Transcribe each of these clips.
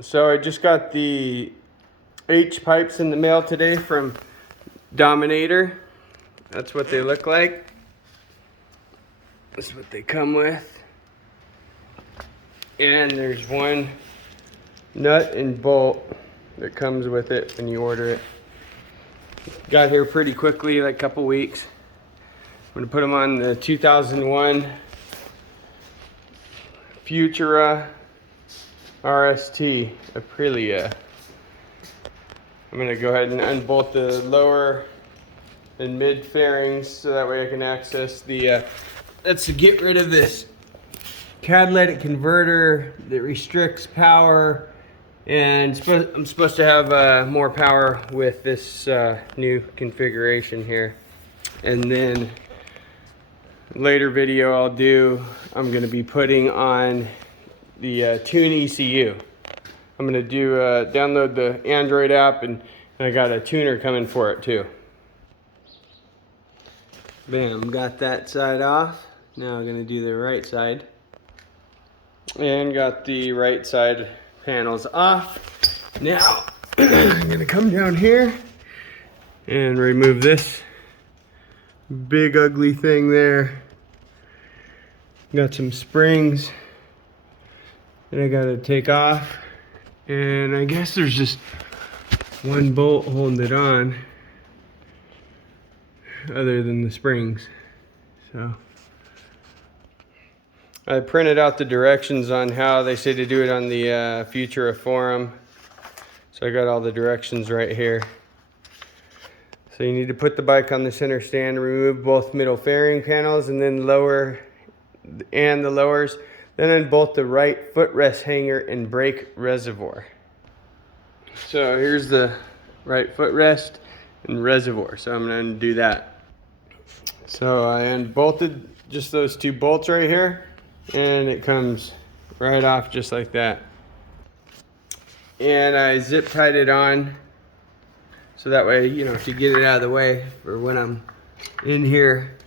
So I just got the H pipes in the mail today from Dominator. That's what they look like. That's what they come with. And there's one nut and bolt that comes with it when you order it. Got here pretty quickly, like a couple weeks. I'm gonna put them on the 2001 Futura RST Aprilia. I'm gonna go ahead and unbolt the lower and mid fairings so that way I can access the, that's to get rid of this catalytic converter that restricts power, and I'm supposed to have more power with this new configuration here. And then later video I'm gonna be putting on the Tune ECU. I'm gonna do download the Android app, and I got a tuner coming for it too. Bam, got that side off. Now I'm gonna do the right side. And got the right side panels off. Now I'm gonna come down here and remove this big ugly thing there. Got some springs that I gotta take off, and I guess there's just one bolt holding it on other than the springs. So I printed out the directions on how they say to do it on the Futura forum. So I got all the directions right here. So you need to put the bike on the center stand, remove both middle fairing panels, and then lower and the lowers. Then unbolt the right footrest hanger and brake reservoir. So here's the right footrest and reservoir. So I'm gonna undo that. So I unbolted just those two bolts right here, and it comes right off just like that. And I zip tied it on so that way, you know, to get it out of the way for when I'm in here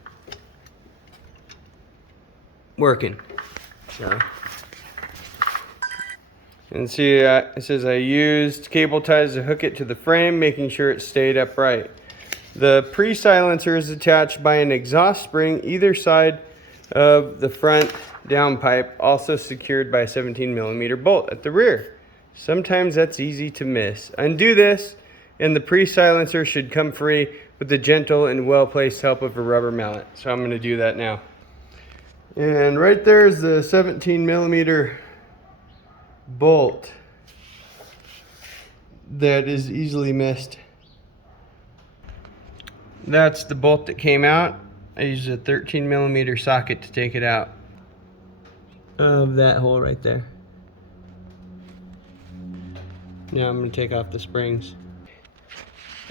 working. So, and see, it says I used cable ties to hook it to the frame, making sure it stayed upright. The pre-silencer is attached by an exhaust spring either side of the front downpipe, also secured by a 17mm bolt at the rear. Sometimes that's easy to miss. Undo this, and the pre-silencer should come free with the gentle and well-placed help of a rubber mallet. So I'm going to do that now. And right there is the 17mm bolt that is easily missed. That's the bolt that came out. I used a 13mm socket to take it out of that hole right there. Now I'm going to take off the springs.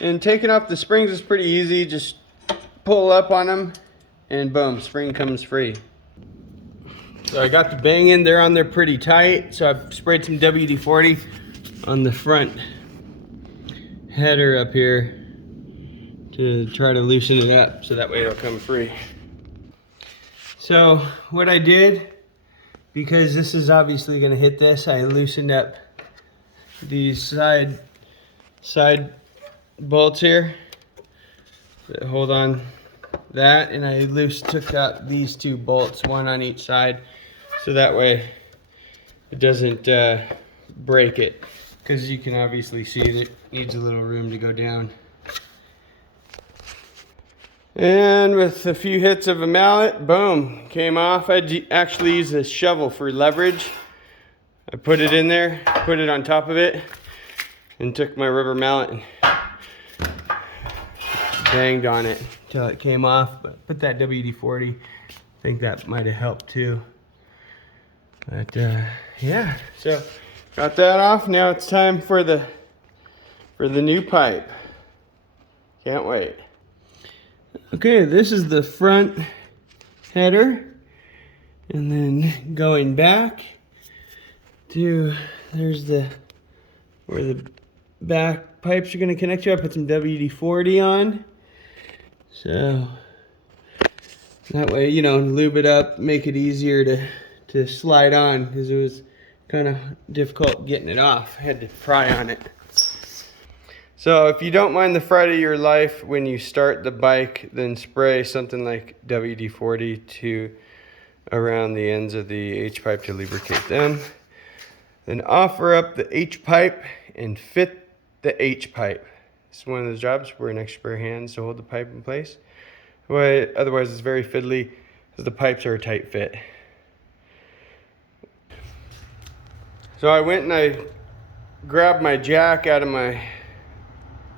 And taking off the springs is pretty easy. Just pull up on them and boom, spring comes free. So I got the bang in there on there pretty tight. So I've sprayed some WD-40 on the front header up here to try to loosen it up so that way it'll come free. So what I did, because this is obviously going to hit this, I loosened up these side bolts here that hold on that, and I took out these two bolts, one on each side, so that way it doesn't break it, because you can obviously see that it needs a little room to go down. And with a few hits of a mallet, boom, came off. I actually used a shovel for leverage. I put it in there, put it on top of it, and took my rubber mallet and banged on it until it came off. But put that WD-40. I think that might have helped too. But yeah, so got that off. Now it's time for the new pipe. Can't wait. Okay, this is the front header, and then going back to, there's where the back pipes are going to connect to. I put some WD-40 on, so that way, you know, lube it up, make it easier to slide on, because it kind of difficult getting it off. I had to pry on it. So if you don't mind the fright of your life when you start the bike, then spray something like WD-40 to around the ends of the H-pipe to lubricate them. Then offer up the H-pipe and fit the H-pipe. It's one of those jobs where an extra pair of hands to hold the pipe in place. Otherwise it's very fiddly because the pipes are a tight fit. So I went and I grabbed my jack out of my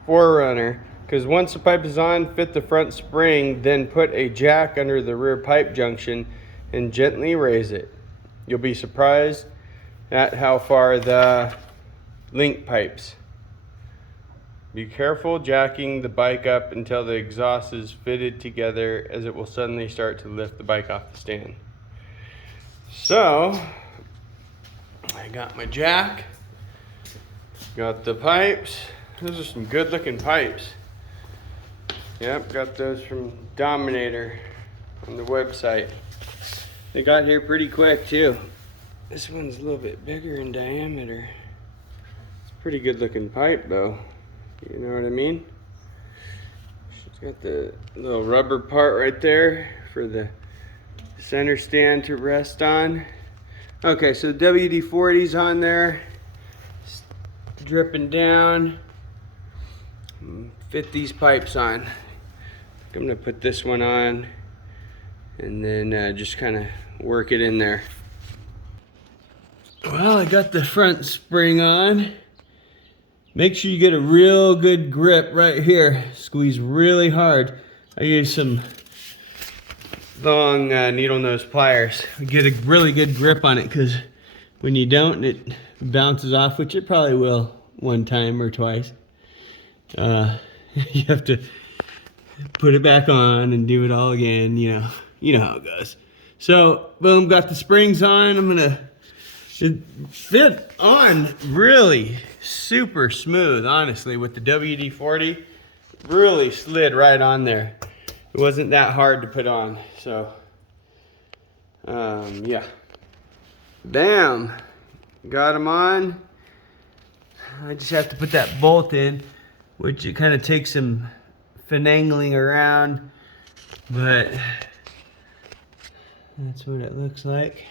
Forerunner, because once the pipe is on, fit the front spring, then put a jack under the rear pipe junction and gently raise it. You'll be surprised at how far the link pipes. Be careful jacking the bike up until the exhaust is fitted together, as it will suddenly start to lift the bike off the stand. So I got my jack, got the pipes. Those are some good looking pipes. Yep, got those from Dominator on the website. They got here pretty quick too. This one's a little bit bigger in diameter. It's a pretty good looking pipe though. You know what I mean? It's got the little rubber part right there for the center stand to rest on. Okay, so WD-40's on there. It's dripping down. Fit these pipes on. I'm gonna put this one on and then just kind of work it in there. Well, I got the front spring on. Make sure you get a real good grip right here. Squeeze really hard. I use some long needle nose pliers. Get a really good grip on it, because when you don't, it bounces off, which it probably will one time or twice. You have to put it back on and do it all again, you know how it goes. So boom, got the springs on. It fit on really super smooth, honestly, with the WD-40. Really slid right on there. It wasn't that hard to put on. So yeah, bam, got them on. I just have to put that bolt in, which it kind of takes some finagling around, but that's what it looks like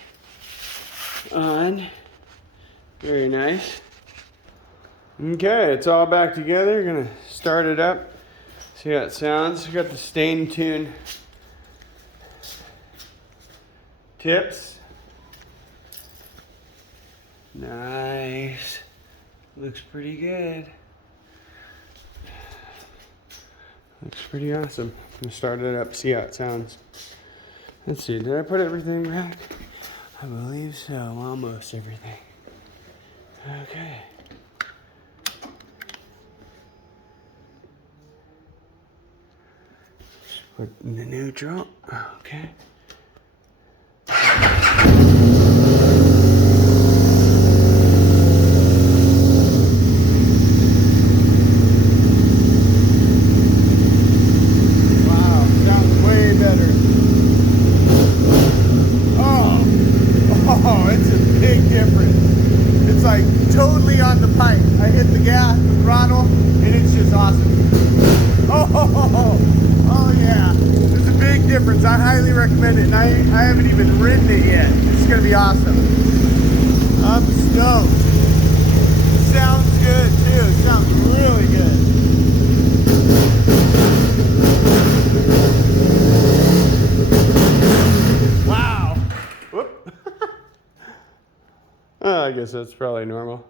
on. Very nice. Okay, it's all back together. Gonna start it up, see how it sounds. I got the stain tune tips. Nice. Looks pretty good. Looks pretty awesome. I'm gonna start it up, see how it sounds. Let's see, did I put everything back? I believe so, almost everything. Okay. Put in the neutral, okay. Totally on the pipe. I hit the gas, the throttle, and it's just awesome. Oh yeah. There's a big difference. I highly recommend it, and I haven't even ridden it yet. It's gonna be awesome. I'm stoked. Sounds good too. It sounds really good. Wow. I guess that's probably normal.